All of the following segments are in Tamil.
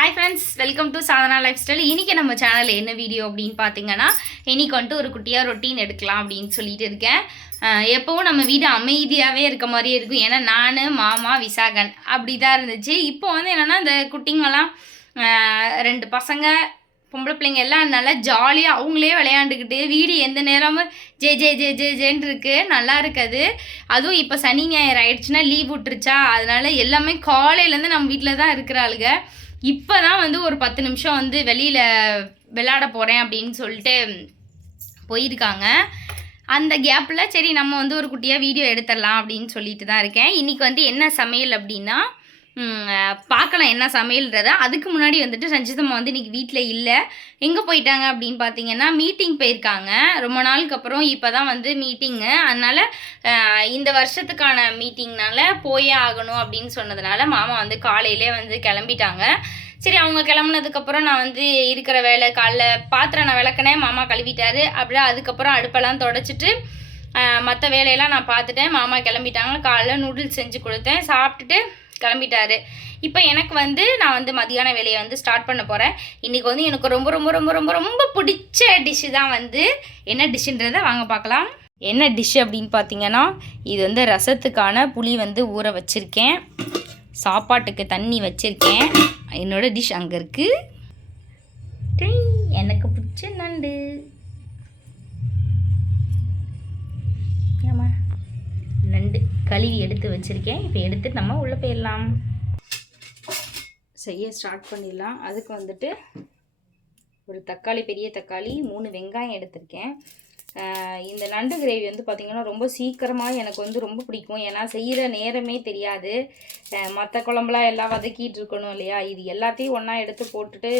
Hi friends, welcome to Sadhana life style. இன்றைக்கி நம்ம சேனலில் என்ன வீடியோ அப்படின்னு பார்த்தீங்கன்னா, இன்றைக்கி வந்துட்டு ஒரு குட்டியாக ரொட்டீன் எடுக்கலாம் அப்படின்னு சொல்லிட்டு இருக்கேன். எப்போவும் நம்ம வீடு அமைதியாகவே இருக்க மாதிரியே இருக்கும். ஏன்னா நான், மாமா, விசாகன் அப்படி தான் இருந்துச்சு. இப்போ வந்து என்னென்னா இந்த குட்டிங்கெல்லாம் 2 பசங்க பொம்பளை பிள்ளைங்க எல்லாம் நல்லா ஜாலியாக அவங்களே விளையாண்டுக்கிட்டு வீடு எந்த நேரமும் ஜே ஜே ஜே ஜே ஜேன்னு இருக்குது. நல்லா இருக்காது. அதுவும் இப்போ சனி ஞாயிறு ஆயிடுச்சுன்னா லீவ் விட்டுருச்சா, அதனால எல்லாமே காலையிலேருந்து நம்ம வீட்டில் தான் இருக்கிறாளுங்க. இப்போ தான் வந்து ஒரு 10 நிமிஷம் வந்து வெளியில் விளையாட போகிறேன் அப்படின்னு சொல்லிட்டு போயிருக்காங்க. அந்த கேப்பில் சரி நம்ம வந்து ஒரு குட்டியாக வீடியோ எடுத்துடலாம் அப்படின்னு சொல்லிட்டு தான் இருக்கேன். இன்றைக்கி வந்து என்ன சமையல் அப்படின்னா பார்க்கலாம் என்ன சமையல்ன்றத. அதுக்கு முன்னாடி வந்துட்டு ரஞ்சிதம்மா வந்து இன்றைக்கி வீட்டில் இல்லை. எங்கே போயிட்டாங்க அப்படின்னு பார்த்தீங்கன்னா மீட்டிங் போயிருக்காங்க. ரொம்ப நாளுக்கு அப்புறம் இப்போ தான் வந்து மீட்டிங்கு. அதனால் இந்த வருஷத்துக்கான மீட்டிங்னால போயே ஆகணும் அப்படின்னு சொன்னதுனால மாமா வந்து காலையிலே வந்து கிளம்பிட்டாங்க. சரி, அவங்க கிளம்புனதுக்கப்புறம் நான் வந்து இருக்கிற வேலை காலைல பாத்திரம் நான் விளக்குனேன், மாமா கழுவிட்டார். அப்படியே அதுக்கப்புறம் அடுப்பெல்லாம் தொடச்சிட்டு மற்ற வேலையெல்லாம் நான் பார்த்துட்டேன். மாமா கிளம்பிட்டாங்க. காலைல நூடுல்ஸ் செஞ்சு கொடுத்தேன், சாப்பிட்டுட்டு கிளம்பிட்டாரு. இப்போ எனக்கு வந்து நான் வந்து மதியான வேலையை வந்து ஸ்டார்ட் பண்ண போகிறேன். இன்றைக்கி வந்து எனக்கு ரொம்ப ரொம்ப ரொம்ப ரொம்ப ரொம்ப பிடிச்ச டிஷ்ஷு தான். வந்து என்ன டிஷ்ஷுன்றதை வாங்க பார்க்கலாம். என்ன டிஷ் அப்படின்னு பார்த்தீங்கன்னா, இது வந்து ரசத்துக்கான புளி வந்து ஊற வச்சுருக்கேன், சாப்பாட்டுக்கு தண்ணி வச்சுருக்கேன். என்னோடய டிஷ் அங்கே இருக்குது. எனக்கு பிடிச்ச நண்டு. ஆமாம், நண்டு கழுவி எடுத்து வச்சுருக்கேன். இப்போ எடுத்து நம்ம உள்ளே போயிடலாம், செய்ய ஸ்டார்ட் பண்ணிடலாம். அதுக்கு வந்துட்டு ஒரு தக்காளி, பெரிய தக்காளி, 3 வெங்காயம் எடுத்திருக்கேன். இந்த நண்டு கிரேவி வந்து பார்த்திங்கன்னா ரொம்ப சீக்கிரமாக எனக்கு வந்து ரொம்ப பிடிக்கும். ஏன்னா செய்கிற நேரமே தெரியாது. மற்ற குழம்புலாம் எல்லாம் வதக்கிட்டு இருக்கணும் இல்லையா, இது எல்லாத்தையும் ஒன்றா எடுத்து போட்டுட்டு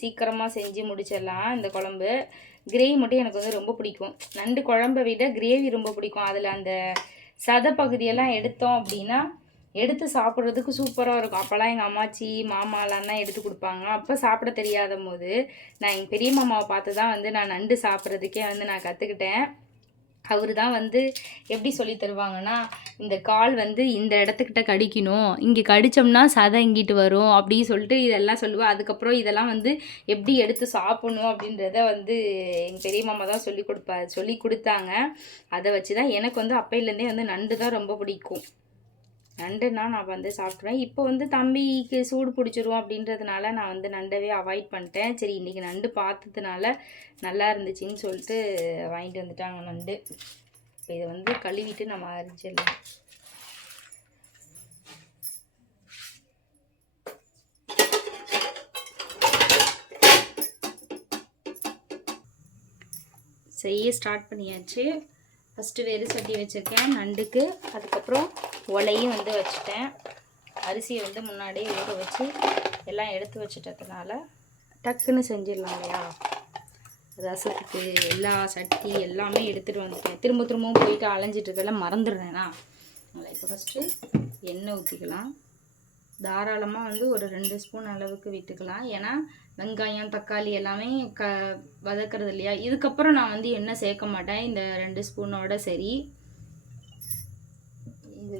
சீக்கிரமாக செஞ்சு முடிச்சிடலாம். இந்த குழம்பு கிரேவி மட்டும் எனக்கு வந்து ரொம்ப பிடிக்கும். நண்டு குழம்பை விட கிரேவி ரொம்ப பிடிக்கும். அதில் அந்த சதை பகுதியெல்லாம் எடுத்தோம் அப்படின்னா எடுத்து சாப்பிட்றதுக்கு சூப்பராக இருக்கும். அப்போல்லாம் எங்கள் அம்மாச்சி மாமாலாம் எடுத்து கொடுப்பாங்க. அப்போ சாப்பிட தெரியாத போது நான் எங்கள் பெரிய மாமாவை பார்த்து தான் வந்து நான் நண்டு சாப்பிட்றதுக்கே வந்து நான் கற்றுக்கிட்டேன். அவர் தான் வந்து எப்படி சொல்லி தருவாங்கன்னா, இந்த கால் வந்து இந்த இடத்துக்கிட்ட கடிக்கணும், இங்கே கடித்தோம்னா சதை இங்கிட்டு வரும் அப்படின்னு சொல்லிட்டு இதெல்லாம் சொல்லுவேன். அதுக்கப்புறம் இதெல்லாம் வந்து எப்படி எடுத்து சாப்பிடணும் அப்படின்றத வந்து எங்கள் பெரிய மாமா தான் சொல்லி கொடுத்தாங்க. அதை வச்சு தான் எனக்கு வந்து அப்பையிலேருந்தே வந்து நண்டு தான் ரொம்ப பிடிக்கும். நண்டுன்னா நான் வந்து சாப்பிட்ருவேன். இப்போ வந்து தம்பிக்கு சூடு பிடிச்சிரும் அப்படின்றதுனால நான் வந்து நண்டவே அவாய்ட் பண்ணிட்டேன். சரி, இன்றைக்கி நண்டு பார்த்ததுனால நல்லா இருந்துச்சுன்னு சொல்லிட்டு வாங்கிட்டு வந்துட்டாங்க நண்டு. இப்போ இதை வந்து கழுவிட்டு நம்ம அரிச்சிடலாம். செய்ய ஸ்டார்ட் பண்ணியாச்சு. ஃபஸ்ட்டு வெறும் சட்டி வச்சுருக்கேன் நண்டுக்கு. அதுக்கப்புறம் உலையும் வந்து வச்சுட்டேன். அரிசியை வந்து முன்னாடியே ஊற வச்சு எல்லாம் எடுத்து வச்சுட்டதுனால டக்குன்னு செஞ்சிடலாம் இல்லையா. ரசத்துக்கு எல்லா சட்டி எல்லாமே எடுத்துகிட்டு வந்துட்டேன். திரும்பவும் போயிட்டு அலைஞ்சிட்ருக்கெல்லாம் மறந்துடுறேன்னா. அதனால் இப்போ ஃபஸ்ட்டு எண்ணெய் ஊற்றிக்கலாம். தாராளமாக வந்து ஒரு 2 ஸ்பூன் அளவுக்கு விட்டுக்கலாம். ஏன்னா வெங்காயம் தக்காளி எல்லாமே வதக்கிறது இல்லையா. இதுக்கப்புறம் நான் வந்து எண்ணெய் சேர்க்க மாட்டேன். இந்த 2 ஸ்பூனோட சரி. இது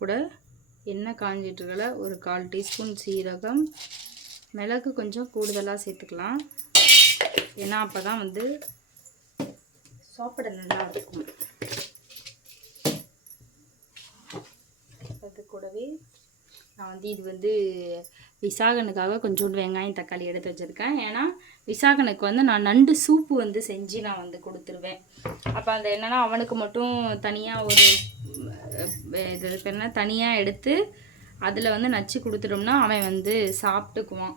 கூட எண்ணெய் காஞ்சிட்ருக்கல ஒரு 1/4 டீஸ்பூன் சீரகம், மிளகு கொஞ்சம் கூடுதலாக சேர்த்துக்கலாம். ஏன்னா அப்போ தான் வந்து சாப்பிட நல்லா இருக்கும். அது கூடவே நான் வந்து இது வந்து விசாகனுக்காக கொஞ்சோண்டு வெங்காயம் தக்காளி எடுத்து வச்சுருக்கேன். ஏன்னா விசாகனுக்கு வந்து நான் நண்டு சூப்பு வந்து செஞ்சு நான் வந்து கொடுத்துருவேன். அப்போ அந்த என்னென்னா அவனுக்கு மட்டும் தனியாக ஒரு இது என்ன தனியாக எடுத்து அதில் வந்து நச்சு கொடுத்துட்டோம்னா அவன் வந்து சாப்பிட்டுக்குவான்.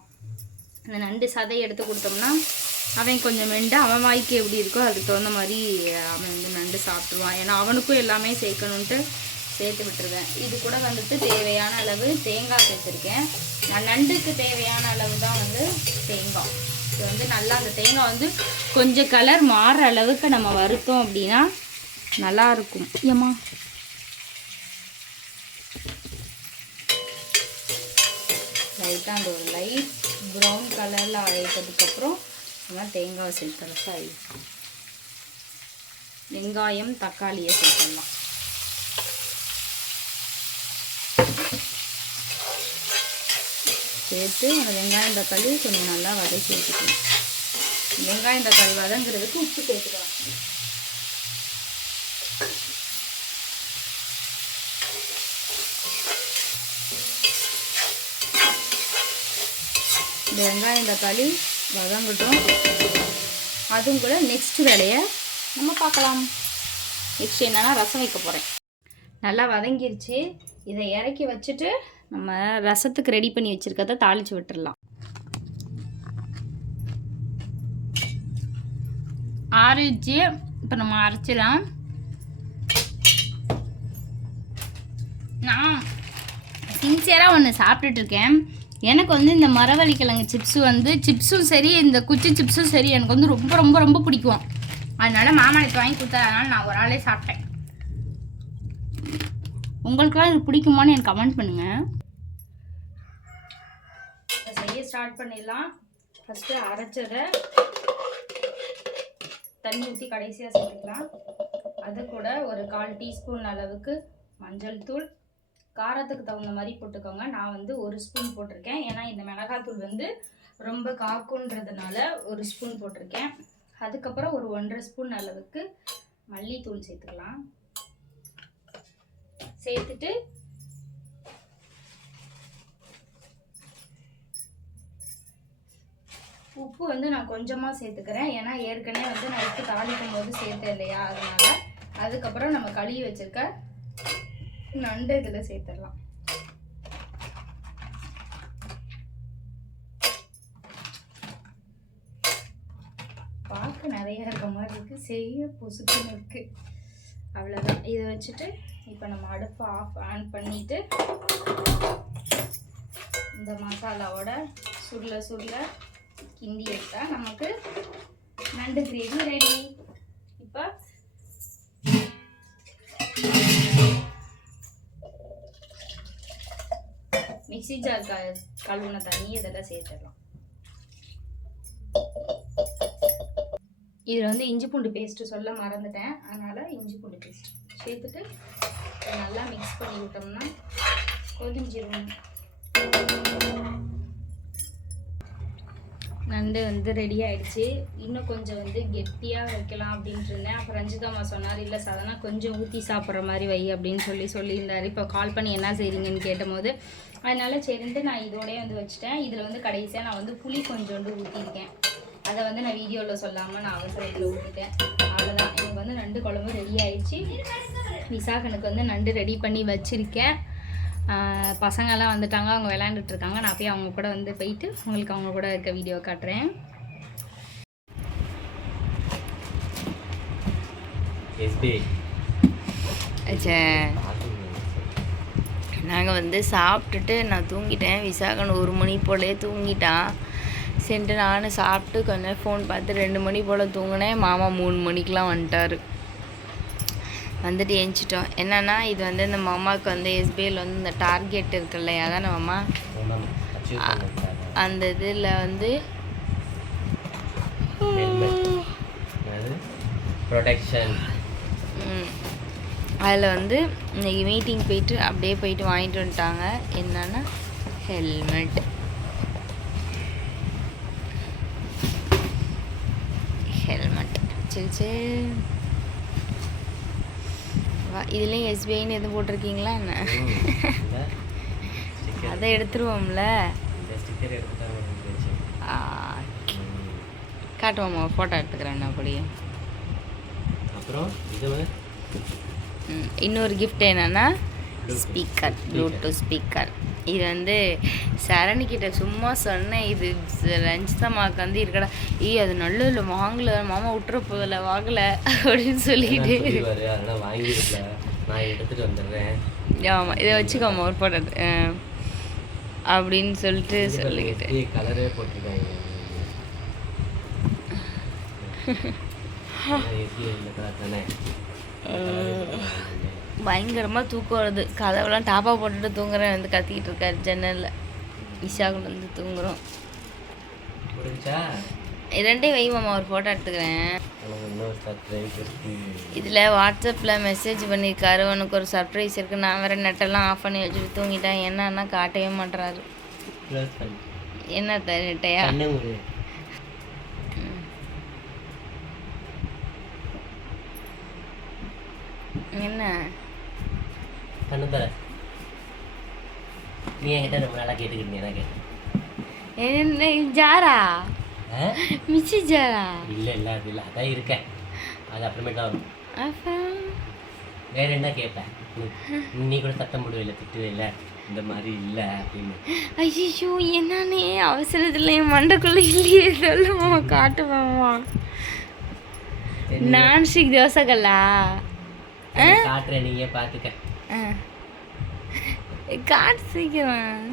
அந்த நண்டு சதையை எடுத்து கொடுத்தோம்னா அவன் கொஞ்சம் மெண்டு அவன் வாய்க்கு எப்படி இருக்கோ அதுக்கு தகுந்த மாதிரி அவன் வந்து நண்டு சாப்பிட்ருவான். ஏன்னா அவனுக்கும் எல்லாமே சேர்க்கணுன்ட்டு சேர்த்து விட்டுருவேன். இது கூட வந்துட்டு தேவையான அளவு தேங்காய் சேர்த்துருக்கேன். நான் நண்டுக்கு தேவையான அளவு தான் வந்து தேங்காய். இது வந்து நல்லா அந்த தேங்காய் வந்து கொஞ்சம் கலர் மாறுற அளவுக்கு நம்ம வறுத்தோம் அப்படின்னா நல்லாயிருக்கும். ஏம்மா லைட்டாக அந்த ஒரு லைட் ப்ரௌன் கலரில் ஆகிட்டதுக்கப்புறம் நம்ம தேங்காய் சேர்த்துறோம். வெங்காயம் தக்காளியை சேர்த்துடலாம். சேர்த்து அந்த வெங்காயம் தக்காளி கொஞ்சம் நல்லா வதக்கி வச்சுக்கணும். வெங்காயம் தக்காளி வதங்குறதுக்கு உப்பு சேர்த்துக்கலாம். இந்த வெங்காயம் தக்காளி வதங்கட்டும். அதுவும் கூட நெக்ஸ்ட் வேலையை நம்ம பார்க்கலாம். நெக்ஸ்ட் என்னென்னா ரசம் வைக்க போகிறேன். நல்லா வதங்கிருச்சு. இதை இறக்கி வச்சுட்டு நம்ம ரசத்துக்கு ரெடி பண்ணி வச்சுருக்கதை தாளித்து விட்டுடலாம். ஆறிச்சு. இப்போ நம்ம அரைச்சிடலாம். நான் சின்சியராக ஒன்று சாப்பிட்டுட்ருக்கேன். எனக்கு வந்து இந்த மரவள்ளிக்கிழங்கு சிப்ஸும் சரி, இந்த குச்சி சிப்ஸும் சரி எனக்கு வந்து ரொம்ப ரொம்ப ரொம்ப பிடிக்கும். அதனால் மாமா எனக்கு வாங்கி கொடுத்ததுனால நான் ஒரு ஆளே சாப்பிட்டேன். உங்களுக்குலாம் இது பிடிக்குமான்னு எனக்கு கமெண்ட் பண்ணுங்கள். செய்ய ஸ்டார்ட் பண்ணிடலாம். ஃபஸ்ட்டு அரைச்சதை தண்ணி ஊற்றி கடைசியாக சேர்த்துக்கலாம். அது கூட ஒரு 1/4 டீஸ்பூன் அளவுக்கு மஞ்சள் தூள், காரத்துக்கு தகுந்த மாதிரி போட்டுக்கோங்க. நான் வந்து 1 ஸ்பூன் போட்டிருக்கேன். ஏன்னா இந்த மிளகாத்தூள் வந்து ரொம்ப காக்குன்றதுனால 1 ஸ்பூன் போட்டிருக்கேன். அதுக்கப்புறம் ஒரு 1.5 ஸ்பூன் அளவுக்கு மல்லித்தூள் சேர்த்துக்கலாம். சேர்த்துட்டு உப்பு வந்து நான் கொஞ்சமாக சேர்த்துக்கிறேன். ஏன்னா ஏற்கனவே வந்து நான் உப்பு தாளிக்கும் போது சேர்த்தேன் இல்லையா, அதனால. அதுக்கப்புறம் நம்ம கழுவி வச்சிருக்க நண்டு இதில் சேர்த்துடலாம். பார்க்க நிறைய இருக்க மாதிரி இருக்குது, செய்ய பொசுக்குன்னு இருக்குது. அவ்வளோதான். இதை வச்சுட்டு இப்போ நம்ம அடுப்பை ஆன் பண்ணிவிட்டு இந்த மசாலாவோட சுருள கிண்டி எடுத்தால் நமக்கு நண்டு கிரேவி ரெடி. இப்போ மிக்ஸி ஜார் கழுவுன தண்ணி இதெல்லாம் சேர்த்துடலாம். இதில் வந்து இஞ்சி பூண்டு பேஸ்ட்டு சொல்ல மறந்துட்டேன். அதனால் இஞ்சி பூண்டு பேஸ்ட் சேர்த்துட்டு நல்லா மிக்ஸ் பண்ணி விட்டோம்னா கொதிஞ்சிரும். நண்டு வந்து ரெடி ஆகிடுச்சு. இன்னும் கொஞ்சம் வந்து கெட்டியாக வைக்கலாம் அப்படின்ட்டு இருந்தேன். அப்புறம் ரஞ்சிதாம்மா சொன்னார், இல்லை சாதனா கொஞ்சம் ஊற்றி சாப்பிட்ற மாதிரி வை அப்படின்னு சொல்லியிருந்தார். இப்போ கால் பண்ணி என்ன செய்கிறீங்கன்னு கேட்டபோது அதனால் சரின்ட்டு நான் இதோடய வந்து வச்சுட்டேன். இதில் வந்து கடைசியாக நான் வந்து புளி கொஞ்சோண்டு ஊற்றிருக்கேன். அதை வந்து நான் வீடியோவில் சொல்லாமல் நான் அவசரத்தில் ஊற்றிட்டேன். அவ்வளோதான். எனக்கு வந்து நண்டு குழம்பு ரெடி ஆகிடுச்சு. விசாகனுக்கு வந்து நண்டு ரெடி பண்ணி வச்சுருக்கேன். பசங்கள்லாம் வந்துட்டாங்க, அவங்க விளையாண்டுட்ருக்காங்க. நான் போய் அவங்க கூட வந்து போயிட்டு உங்களுக்கு அவங்க கூட இருக்க வீடியோ காட்டுறேன். நாங்கள் வந்து சாப்பிட்டுட்டு நான் தூங்கிட்டேன். விசாகன் 1 மணி போலே தூங்கிட்டான். சரின்ட்டு நானும் சாப்பிட்டு கொஞ்ச நேரம் ஃபோன் பார்த்து 2 மணி போல் தூங்கினேன். மாமா 3 மணிக்கெலாம் வந்துட்டார். வந்துட்டு ஏஞ்சிட்டோம். என்னென்னா இது வந்து இந்த மாமாவுக்கு வந்து எஸ்பிஐயில் வந்து இந்த டார்கெட் இருக்குல்ல, அதானே மாமா, அந்த இதில் வந்து ப்ரொடெக்ஷன், அதில் வந்து இன்றைக்கி மீட்டிங் போயிட்டு அப்படியே போயிட்டு வாங்கிட்டு வந்துட்டாங்க. என்னென்னா ஹெல்மெட். சரி இதுலேயும் எஸ்பிஐன்னு எதுவும் போட்டிருக்கீங்களா என்ன? அதை எடுத்துருவோம்ல. காட்டுவோம்மா, ஃபோட்டோ எடுத்துக்கிறேன் அப்படியே. அப்புறம் இன்னொரு கிஃப்ட் என்னென்னா ஸ்பீக்கர், ப்ளூடூத் ஸ்பீக்கர். இது வந்து சரணிக்கிட்ட சும்மா சொன்னேன், இது ரஞ்சிதம்மாவுக்கு வந்து இருக்கடா, அது நல்ல இல்லை வாங்கலை மாமா விட்டுற போதில்ல வாங்கலை அப்படின்னு சொல்லிட்டு. ஆமாம், இதை வச்சுக்கோமா ஒரு போட்டோ அப்படின்னு சொல்லிட்டு சொல்லிக்கிட்டு கலரே போட்டிருக்காங்க. பயங்கரமாக தூக்கம் வருது. கதவெல்லாம் டாப்பாக போட்டுட்டு தூங்குறேன் வந்து கத்திக்கிட்டு இருக்காரு ஜன்னலில். இஷாகுல் வந்து தூங்குறோம். 2 வைமாமா ஒரு ஃபோட்டோ எடுத்துக்கிறேன். இதில் வாட்ஸ்அப்பில் மெசேஜ் பண்ணியிருக்காரு, உனக்கு ஒரு சர்ப்ரைஸ் இருக்குது. நான் வேறு நெட்டெல்லாம் ஆஃப் பண்ணி வச்சுட்டு தூங்கிட்டேன். என்னன்னா காட்டவே மாட்டுறாரு. க்ளோஸ் பண்ணு. என்ன தரட்டையா? கண்ணை மூடு. என்ன கண்ணு தர. நீ என்கிட்ட ரொம்ப நாளாக கேட்டுக்கிட்டு என்ன கேட்டேன்? என்ன ஜாரா? மிச்சி ஜாரா? இல்லை இல்லை அது இல்லை, அதான் இருக்கேன். அது அப்புறமேட்டா வரும். அப்புறம் வேற என்ன கேட்பேன்? நீ கூட சத்தம் போடுவே இல்லை, திட்டுவே இல்லை, இந்த மாதிரி இல்லை அப்படின்னு. ஐயோ என்னன்னே அவசரத்தில் என் மண்டைக்குள்ளே இல்லையே, சொல்லுமா காட்டுவாமா. நான்ஸ்டிக் தோசைகளா காட்டுறேன், நீங்க பார்த்துக்க. காட்டு சீக்கிரம்.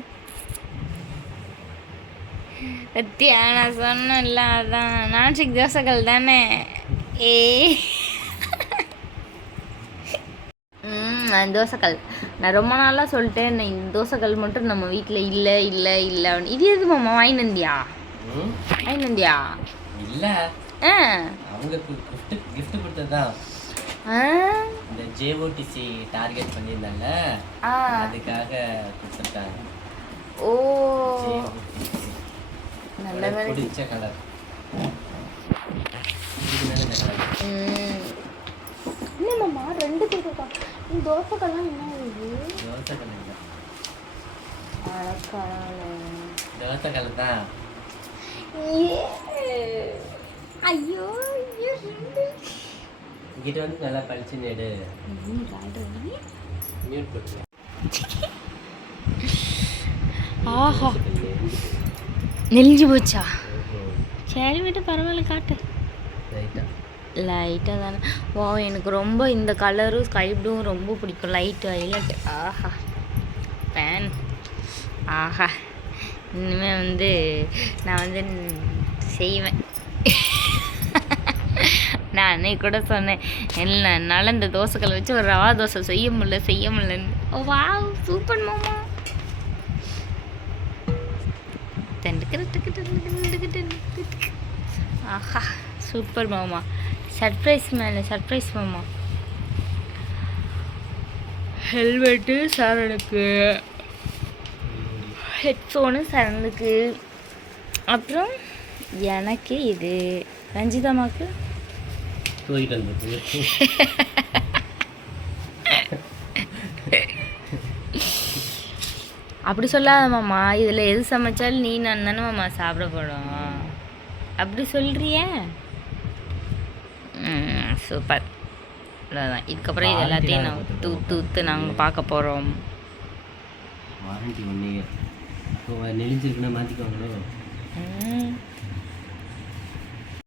பத்தியா நான் சொன்னேன்ல, அதான் நான்ஸ்டிக் தோசைகள் தானே. ஏ தோசைக்கல் நான் ரொம்ப நாளாக சொல்லிட்டேன், இந்த தோசைக்கல் மட்டும் நம்ம வீட்டில் இல்லை இல்லை இல்லை. இது எது மாமா வாங்கினந்தியா? வாங்கினந்தியா? இல்லை, அவங்க கிஃப்ட் கொடுத்ததுதான். இந்த ஜேஓடிசி டார்கெட் பண்ணியிருந்தாங்க, அதுக்காக கொடுத்துருக்காங்க. ஓ நல்ல பிடிச்ச கலர். இல்லைம்மா ரெண்டு பேருக்கா தோசைக்கெல்லாம் என்ன இது? தோசைக்கல் இல்லை, தோசைக்கல் தான். ஐயோ இங்கிட்ட வந்து நல்லா பளிச்சுன்னு எடு. மியூட் போட்டு. ஆஹா நெளிஞ்சு போச்சா? சரி விட்டு பரவாயில்ல, காட்டு. லைட்டாக தானே. ஓ எனக்கு ரொம்ப இந்த கலரும் ஸ்கை ப்ளூவும் ரொம்ப பிடிக்கும், லைட் வைலட். ஆஹா ஃபேன். ஆஹா இனிமேல் வந்து நான் வந்து செய்வேன். நான் அன்னைக்கு கூட சொன்னேன், இல்லை என்னால் இந்த தோசைக்கல்லை வச்சு ஒரு ரவா தோசை செய்ய முடியலன்னு. ஓ வா சூப்பர் மாமா. ஆஹா சூப்பர் மாமா. சர்ப்ரைஸ் மேலே சர்ப்ரைஸ் மாமா. ஹெல்மெட்டு சரணுக்கு, ஹெட்ஃபோனு சரணுக்கு, அப்புறம் எனக்கு இது ரஞ்சிதாமாக்கு. அப்படி சொல்லாத மாமா, இதில் எது சமைச்சாலும் நீ நான் தானே மாமா சாப்பிட போகிறோம். அப்படி சொல்கிறிய? சூப்பர். அவ்வளோதான், இதுக்கப்புறம் இது எல்லாத்தையும் நான் ஊற்று நாங்கள் பார்க்க போகிறோம். Warranty 1 year. இப்போ நெளிஞ்சிருக்குன்னா மாற்றிக்குவாங்களோ?